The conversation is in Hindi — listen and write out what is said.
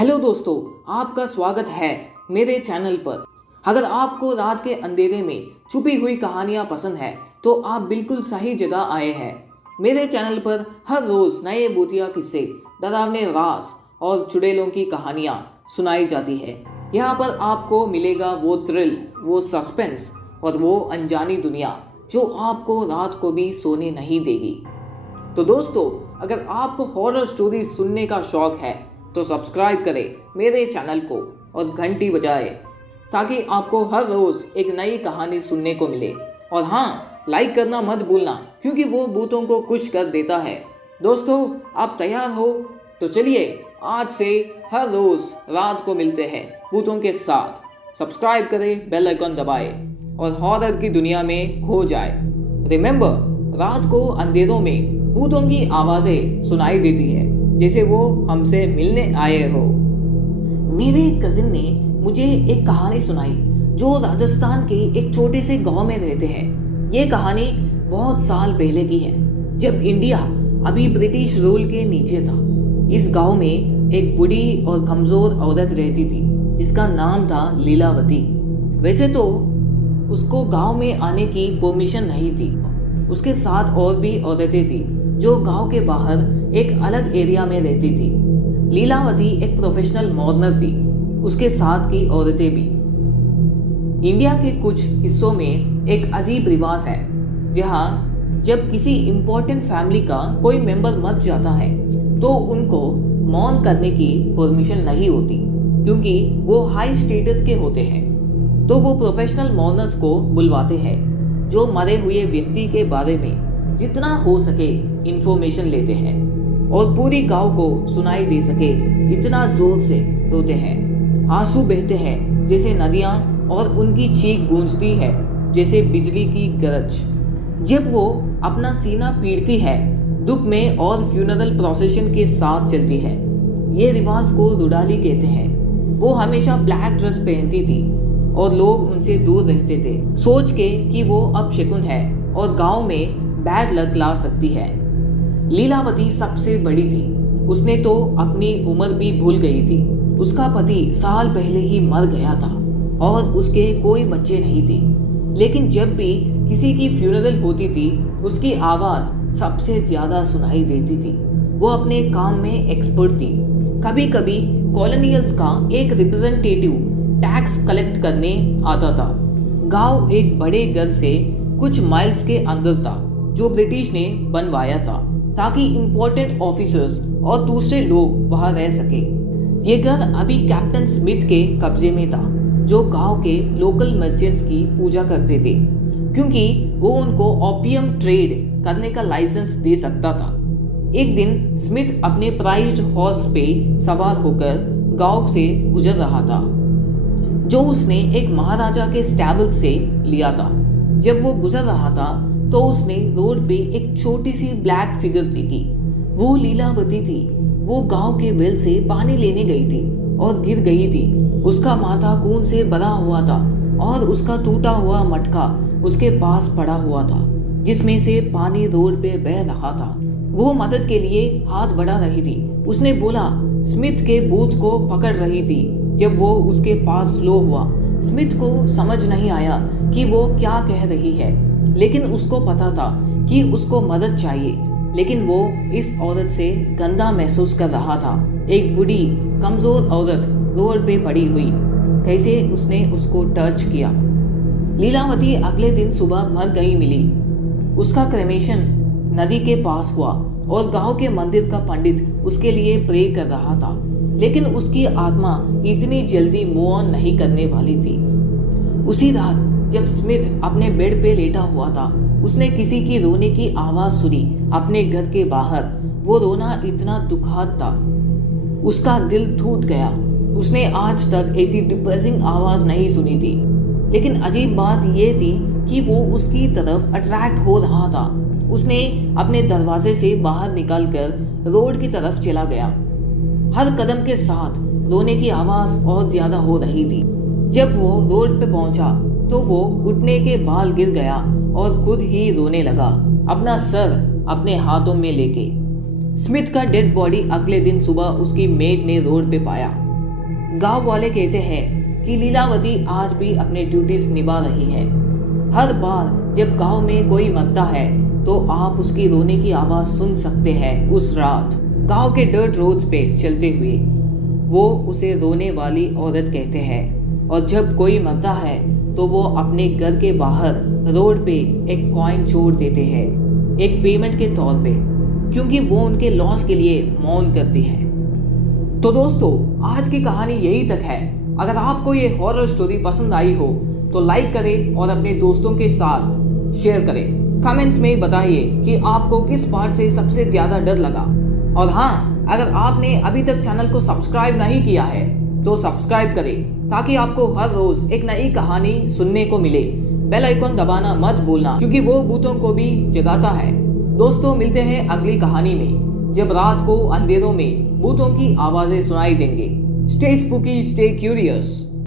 हेलो दोस्तों, आपका स्वागत है मेरे चैनल पर। अगर आपको रात के अंधेरे में छुपी हुई कहानियाँ पसंद है तो आप बिल्कुल सही जगह आए हैं। मेरे चैनल पर हर रोज़ नए भूतिया किस्से, डरावने राज और चुड़ैलों की कहानियाँ सुनाई जाती है। यहाँ पर आपको मिलेगा वो थ्रिल, वो सस्पेंस और वो अनजानी दुनिया जो आपको रात को भी सोने नहीं देगी। तो दोस्तों, अगर आपको हॉरर स्टोरी सुनने का शौक है तो सब्सक्राइब करें मेरे चैनल को और घंटी बजाएं ताकि आपको हर रोज़ एक नई कहानी सुनने को मिले। और हाँ, लाइक करना मत भूलना क्योंकि वो भूतों को खुश कर देता है। दोस्तों, आप तैयार हो? तो चलिए आज से हर रोज़ रात को मिलते हैं भूतों के साथ। सब्सक्राइब करें, बेल आइकन दबाएं और हॉरर की दुनिया में खो जाए। रिमेंबर, रात को अंधेरों में भूतों की आवाज़ें सुनाई देती है जैसे वो हमसे मिलने आए हो। मेरे कजिन ने मुझे एक कहानी सुनाई जो राजस्थान के एक छोटे से गांव में रहते हैं। ये कहानी बहुत साल पहले की है, जब इंडिया अभी ब्रिटिश रूल के नीचे था। इस गांव में एक बूढ़ी और कमज़ोर औरत रहती थी जिसका नाम था लीलावती। वैसे तो उसको गांव में आने की परमिशन नहीं थी। उसके साथ और भी औरतें थी जो गांव के बाहर एक अलग एरिया में रहती थी। लीलावती एक प्रोफेशनल मॉर्नर थी, उसके साथ की औरतें भी। इंडिया के कुछ हिस्सों में एक अजीब रिवाज है जहां जब किसी इम्पोर्टेंट फैमिली का कोई मेंबर मर जाता है तो उनको मौन करने की परमिशन नहीं होती क्योंकि वो हाई स्टेटस के होते हैं। तो वो प्रोफेशनल मॉर्नर्स को बुलवाते हैं जो मरे हुए व्यक्ति के बारे में जितना हो सके इंफॉर्मेशन लेते हैं और पूरी गांव को सुनाई दे सके इतना जोर से रोते हैं। आंसू बहते हैं जैसे नदियां और उनकी चीख गूंजती है जैसे बिजली की गरज। जब वो अपना सीना पीटती है दुख में और फ्यूनरल प्रोसेशन के साथ चलती है। ये रिवाज को रुडाली कहते हैं। वो हमेशा ब्लैक ड्रेस पहनती थी और लोग उनसे दूर रहते थे, सोच के कि वो अपशकुन है और गांव में बैड लक ला सकती है। लीलावती सबसे बड़ी थी। उसने तो अपनी उम्र भी भूल गई थी। उसका पति साल पहले ही मर गया था और उसके कोई बच्चे नहीं थे। लेकिन जब भी किसी की फ्यूनरल होती थी उसकी आवाज़ सबसे ज़्यादा सुनाई देती थी। वो अपने काम में एक्सपर्ट थी। कभी कभी कॉलोनियल्स का एक रिप्रेजेंटेटिव टैक्स कलेक्ट करने आता था। गांव एक बड़े घर से कुछ माइल्स के अंदर था जो ब्रिटिश ने बनवाया था ताकि इम्पोर्टेंट ऑफिसर्स और दूसरे लोग वहां रह सके। ये घर अभी कैप्टन स्मिथ के कब्जे में था जो गांव के लोकल मर्चेंट्स की पूजा करते थे क्योंकि वो उनको ओपियम ट्रेड करने का लाइसेंस दे सकता था। एक दिन स्मिथ अपने प्राइज्ड हॉर्स पे सवार होकर गांव से गुजर रहा था जो उसने एक महाराजा के स्टैबल से लिया था। जब वो गुजर रहा था तो उसने रोड पे एक छोटी सी ब्लैक फिगर देखी। वो लीलावती थी। वो गांव के वेल से पानी लेने गई थी और गिर गई थी। उसका माथा खून से भरा हुआ था और उसका टूटा हुआ मटका उसके पास पड़ा हुआ था जिसमें से पानी रोड पे बह रहा था। वो मदद के लिए हाथ बढ़ा रही थी। उसने बोला स्मिथ के बूथ को पकड़ रही थी। जब वो उसके पास स्लो हुआ, स्मिथ को समझ नहीं आया कि वो क्या कह रही है, लेकिन उसको पता था कि उसको मदद चाहिए। लेकिन वो इस औरत से गंदा महसूस कर रहा था। एक बूढ़ी कमज़ोर औरत रोड पे पड़ी हुई, कैसे उसने उसको टच किया। लीलावती अगले दिन सुबह मर गई मिली। उसका क्रेमेशन नदी के पास हुआ और गांव के मंदिर का पंडित उसके लिए प्रे कर रहा था। लेकिन उसकी आत्मा इतनी जल्दी मूव ऑन नहीं करने वाली थी। उसी रात जब स्मिथ अपने बेड पे लेटा हुआ था उसने किसी की रोने की आवाज़ सुनी अपने घर के बाहर। वो रोना इतना दुखद था, उसका दिल टूट गया। उसने आज तक ऐसी डिप्रेसिंग आवाज़ नहीं सुनी थी। लेकिन अजीब बात यह थी कि वो उसकी तरफ अट्रैक्ट हो रहा था। उसने अपने दरवाजे से बाहर निकलकर रोड की तरफ चला गया। हर कदम के साथ रोने की आवाज़ और ज़्यादा हो रही थी। जब वो रोड पे पहुंचा तो वो घुटने के बाल गिर गया और खुद ही रोने लगा, अपना सर अपने हाथों में लेके। स्मिथ का डेड बॉडी अगले दिन सुबह उसकी मेड ने रोड पे पाया। गांव वाले कहते हैं कि लीलावती आज भी अपने ड्यूटीज निभा रही है। हर बार जब गांव में कोई मरता है तो आप उसकी रोने की आवाज़ सुन सकते हैं। उस रात गांव के डर्ट रोड्स पे चलते हुए वो उसे रोने वाली औरत कहते हैं, और जब कोई मरता है तो वो अपने घर के बाहर रोड पे एक कॉइन छोड़ देते हैं, एक पेमेंट के तौर पे, क्योंकि वो उनके लॉस के लिए मौन करती हैं। तो दोस्तों, आज की कहानी यही तक है। अगर आपको ये हॉरर स्टोरी पसंद आई हो तो लाइक करें और अपने दोस्तों के साथ शेयर करें। कमेंट्स में बताइए कि आपको किस पार्ट से सबसे ज़्यादा डर लगा। और हाँ, अगर आपने अभी तक चैनल को सब्सक्राइब नहीं किया है तो सब्सक्राइब करें, ताकि आपको हर रोज एक नई कहानी सुनने को मिले। बेल आइकॉन दबाना मत भूलना, क्योंकि वो भूतों को भी जगाता है। दोस्तों, मिलते हैं अगली कहानी में, जब रात को अंधेरों में भूतों की आवाजें सुनाई देंगे। Stay spooky, stay curious.